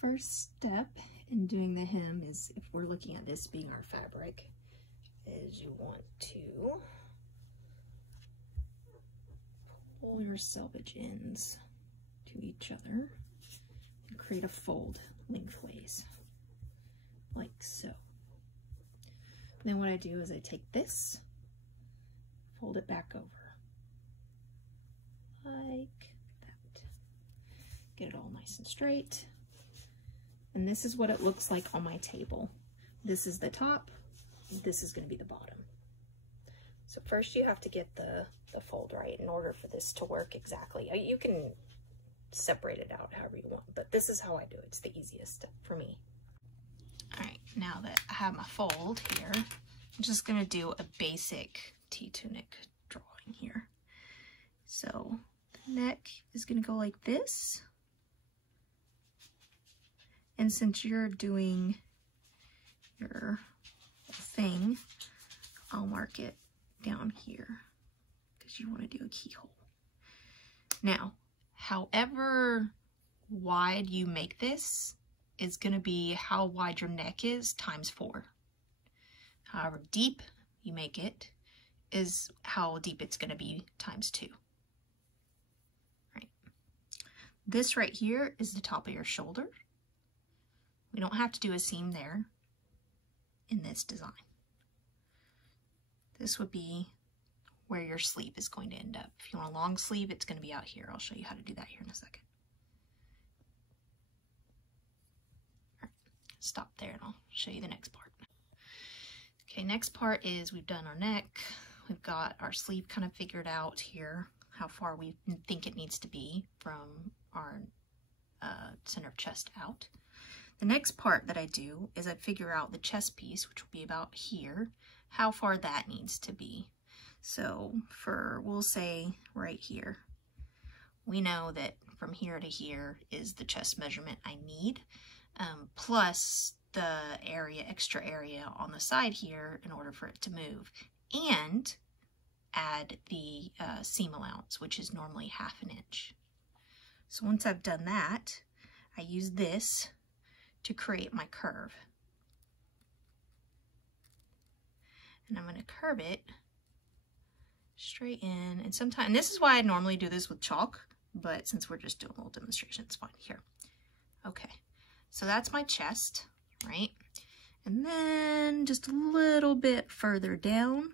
first step in doing the hem is, if we're looking at this being our fabric, is you want to pull your selvage ends to each other and create a fold lengthways, like so. Then what I do is I take this, fold it back over, like that. Get it all nice and straight. And this is what it looks like on my table. This is the top, this is going to be the bottom. So first you have to get the fold right in order for this to work exactly. You can separate it out however you want, but this is how I do it. It's the easiest for me. All right, now that I have my fold here, I'm just going to do a basic T-tunic drawing here. So the neck is going to go like this. And since you're doing your thing, I'll mark it down here because you want to do a keyhole. Now, however wide you make this is going to be how wide your neck is times 4. However deep you make it is how deep it's going to be times 2. Right. This right here is the top of your shoulder. We don't have to do a seam there in this design. This would be where your sleeve is going to end up. If you want a long sleeve, it's going to be out here. I'll show you how to do that here in a second. All right, stop there and I'll show you the next part. Okay, next part is we've done our neck. We've got our sleeve kind of figured out here, how far we think it needs to be from our center of chest out. The next part that I do is I figure out the chest piece, which will be about here, how far that needs to be. So we'll say right here, we know that from here to here is the chest measurement I need, plus the extra area on the side here in order for it to move, and add the seam allowance, which is normally 1/2 inch. So once I've done that, I use this to create my curve. And I'm going to curve it straight in. And sometimes, and this is why I normally do this with chalk, but since we're just doing a little demonstration, it's fine here. Okay, so that's my chest, right? And then just a little bit further down.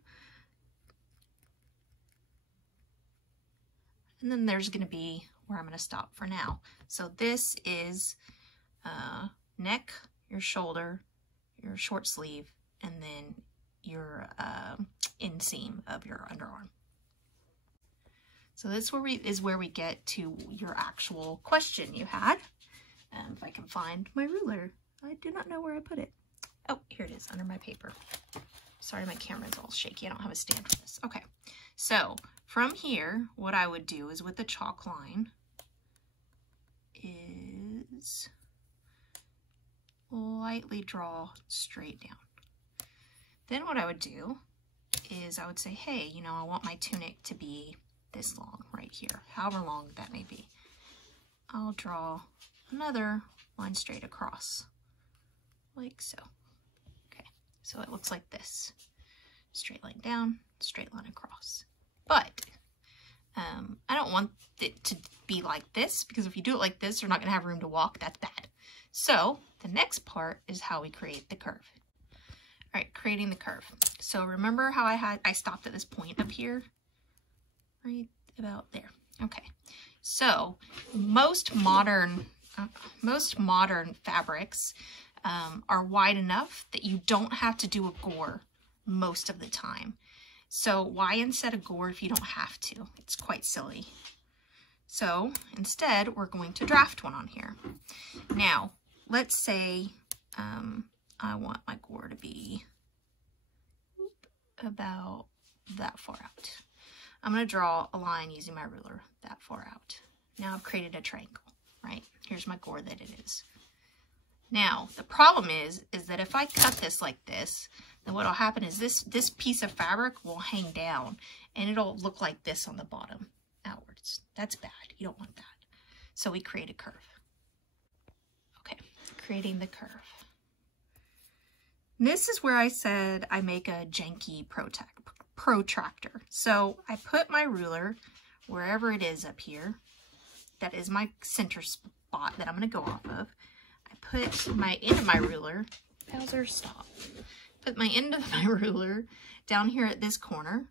And then there's going to be where I'm going to stop for now. So this is neck, your shoulder, your short sleeve, and then your inseam of your underarm. So this is where we get to your actual question you had. If I can find my ruler. I do not know where I put it. Oh, here it is, under my paper. Sorry, my camera's all shaky. I don't have a stand for this. Okay, so from here, what I would do is with the chalk line is lightly draw straight down. Then what I would do is I would say, hey, you know, I want my tunic to be this long right here, however long that may be. I'll draw another line straight across, like so. Okay, so it looks like this. Straight line down, straight line across. But I don't want it to be like this, because if you do it like this, you're not going to have room to walk. That's bad. So the next part is how we create the curve. All right, creating the curve. So remember how I stopped at this point up here? Right about there. Okay. So most modern fabrics are wide enough that you don't have to do a gore most of the time. So why instead of gore if you don't have to? It's quite silly. So instead, we're going to draft one on here. Now, let's say I want my gore to be about that far out. I'm going to draw a line using my ruler that far out. Now I've created a triangle, right? Here's my gore that it is. Now, the problem is that if I cut this like this, then what will happen is this piece of fabric will hang down and it'll look like this on the bottom outwards. That's bad. You don't want that. So we create a curve. Okay, creating the curve. This is where I said I make a janky protractor. So I put my ruler wherever it is up here. That is my center spot that I'm going to go off of. I put my end of my ruler, Bowser, stop. Put my end of my ruler down here at this corner,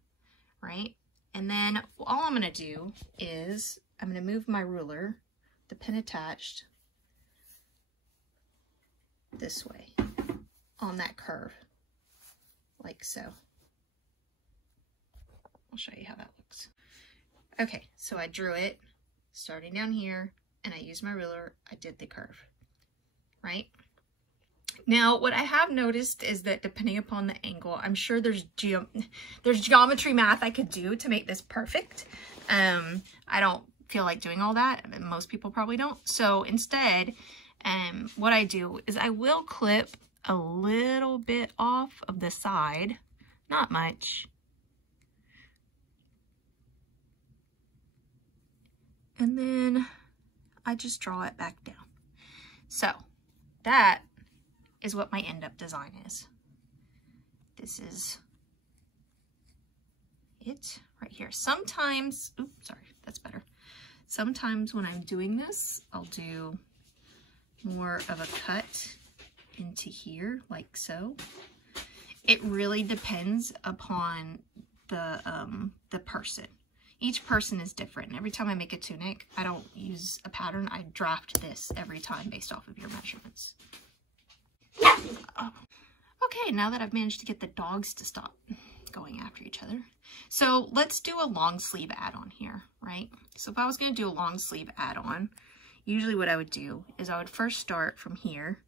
right? And then all I'm going to do is I'm going to move my ruler, the pin attached, this way on that curve, like so. I'll show you how that looks. Okay, so I drew it starting down here, and I used my ruler, I did the curve, right? Now, what I have noticed is that depending upon the angle, I'm sure there's geometry math I could do to make this perfect. I don't feel like doing all that. Most people probably don't. So instead, what I do is I will clip a little bit off of the side, not much. And then I just draw it back down. So that is what my end up design is. This is it right here. Sometimes, oops, sorry, that's better. Sometimes when I'm doing this, I'll do more of a cut into here, like so. It really depends upon the person. Each person is different, and every time I make a tunic, I don't use a pattern. I draft this every time based off of your measurements. Okay, now that I've managed to get the dogs to stop going after each other. So let's do a long sleeve add-on here, right? So if I was going to do a long sleeve add-on, usually what I would do is I would first start from here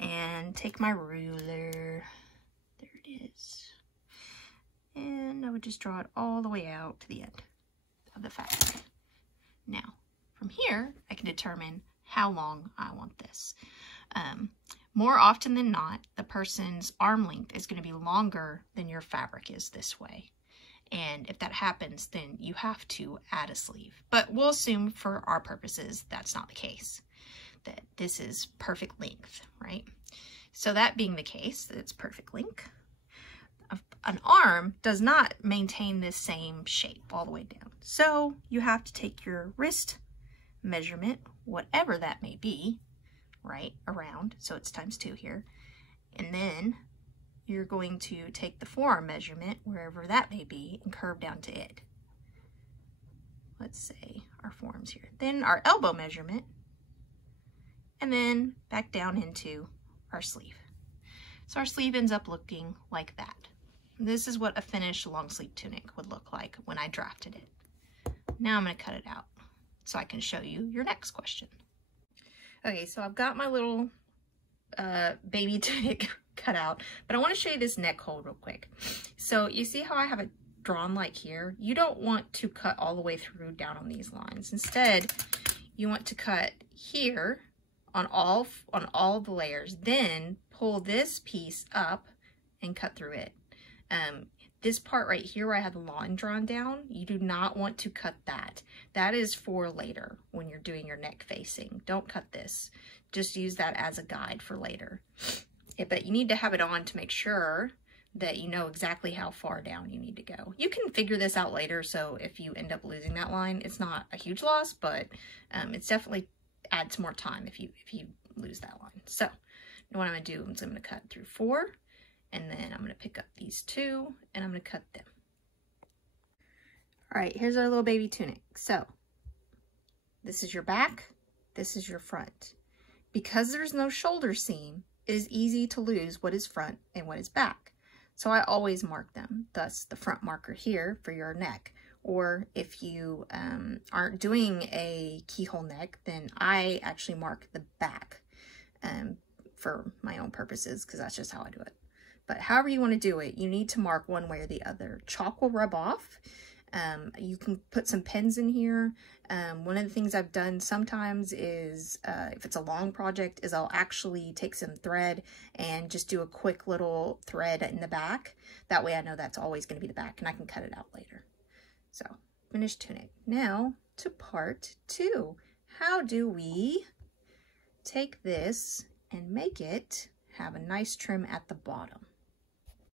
and take my ruler. There it is. And I would just draw it all the way out to the end of the fabric. Now, from here, I can determine how long I want this. More often than not, the person's arm length is going to be longer than your fabric is this way. And if that happens, then you have to add a sleeve. But we'll assume for our purposes, that's not the case, that this is perfect length, right? So that being the case, that it's perfect length, an arm does not maintain this same shape all the way down. So you have to take your wrist measurement, whatever that may be, right around, so it's ×2 here, and then you're going to take the forearm measurement, wherever that may be, and curve down to it. Let's say our forearm's here. Then our elbow measurement, and then back down into our sleeve. So our sleeve ends up looking like that. This is what a finished long sleeve tunic would look like when I drafted it. Now I'm going to cut it out so I can show you your next question. Okay, so I've got my little baby tunic cut out, but I want to show you this neck hole real quick. So you see how I have it drawn like here? You don't want to cut all the way through down on these lines. Instead, you want to cut here on all the layers, then pull this piece up and cut through it. This part right here where I have the line drawn down, you do not want to cut that. That is for later when you're doing your neck facing. Don't cut this. Just use that as a guide for later. But you need to have it on to make sure that you know exactly how far down you need to go. You can figure this out later, so if you end up losing that line, it's not a huge loss, but it's definitely adds more time if you lose that line. So what I'm going to do is I'm going to cut through 4. And then I'm going to pick up these 2 and I'm going to cut them. All right, here's our little baby tunic. So this is your back, this is your front. Because there's no shoulder seam, it is easy to lose what is front and what is back. So I always mark them, thus the front marker here for your neck. Or if you aren't doing a keyhole neck, then I actually mark the back for my own purposes, because that's just how I do it. But however you want to do it, you need to mark one way or the other. Chalk will rub off. You can put some pins in here. One of the things I've done sometimes is, if it's a long project, is I'll actually take some thread and just do a quick little thread in the back. That way I know that's always going to be the back and I can cut it out later. So, finished tunic. Now to part 2. How do we take this and make it have a nice trim at the bottom.